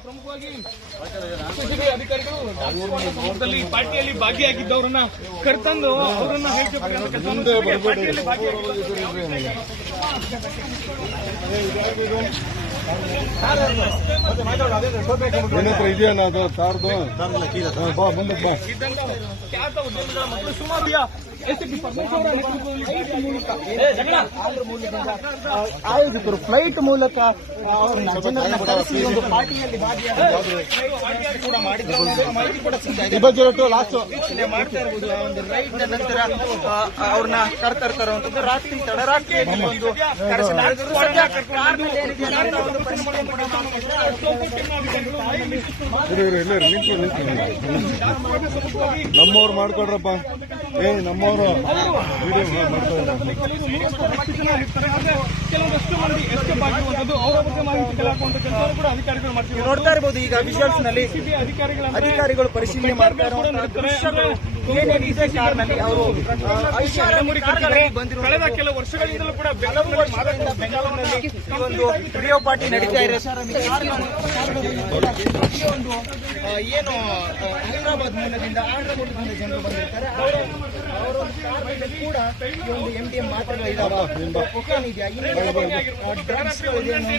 ಪ್ರಮುಖವಾಗಿ ಅಧಿಕಾರಿಗಳು ಪಾರ್ಟಿಯಲ್ಲಿ ಭಾಗಿಯಾಗಿದ್ದವರನ್ನ ಕರೆತಂದು ಅವರನ್ನ ಪಾರ್ಟಿಯಲ್ಲಿ ಇದೆಯಾ ಅದು ಕಾರ್ದು ಮುಂದೆ ಬಾ ಖ್ಯಾತ ಉದ್ಯಮಿಗಳ ಮತ್ತು ಸುಮಾರು ಆಯೋಜಕರು ಫ್ಲೈಟ್ ಮೂಲಕ ಜನರನ್ನ ಕರೆಸಿ ಒಂದು ಪಾರ್ಟಿಯಲ್ಲಿ ಕೂಡ ಮಾಡಿದ್ರು ಲಾಸ್ಟ್ ಮಾಡ್ತಾ ಇರ್ಬೋದು. ಒಂದು ರೈಡ್ ನಂತರ ಅವ್ರನ್ನ ಕರ್ತರ್ತರುವಂತದ್ದು ರಾತ್ರಿ ತಡರಾತ್ರಿಯಲ್ಲಿ ಒಂದು ನಮ್ಮವ್ರು ಮಾಡ್ಕೊಡ್ರಪ್ಪ. ನಮ್ಮವರು ಕೆಲವೊಂದಷ್ಟು ಮಂದಿ ಎಸ್ಕೇಪ್ ಆಗಿರುವಂತದ್ದು ಅವರ ಬಗ್ಗೆ ಮಾಹಿತಿ ಕಲಾಕುವಂತ ಕೆಲಸವನ್ನು ಕೂಡ ಅಧಿಕಾರಿಗಳು ಮಾಡ್ತಿದ್ದಾರೆ. ನೋಡ್ತಾ ಇರಬಹುದು ಈಗ ವಿಜುವಲ್ಸ್ ನಲ್ಲಿ ಅಧಿಕಾರಿಗಳು ಪರಿಶೀಲನೆ ಮಾಡ್ತಾ ಇರುವಂತಹ ದೃಶ್ಯಗಳು ಏನೇನಿದೆ ಕಾರ್ನಲ್ಲಿ ಅವರು ಕಳೆದ ಕೆಲವು ವರ್ಷಗಳಿಂದಲೂ ಕೂಡ ಬೆಂಗಳೂರಿನಲ್ಲಿ ಈ ಒಂದು ರಿಯೋ ಪಾರ್ಟಿ ನಡೀತಾ ಇದೆ. ಒಂದು ಏನು ಹೈದರಾಬಾದ್ ಮೂಲದಿಂದ ಆಂಧ್ರಪ್ರದೇಶದಿಂದ ಜನರು ಬಂದಿರ್ತಾರೆ ಅವರ ಕೂಡ ಈ ಒಂದು MDMA ಮಾತ್ರೆಗಳು ಇದಾವೆ, ಕೊಕೇನ್ ಇದೆಯಾ, ಡ್ರಗ್ಸ್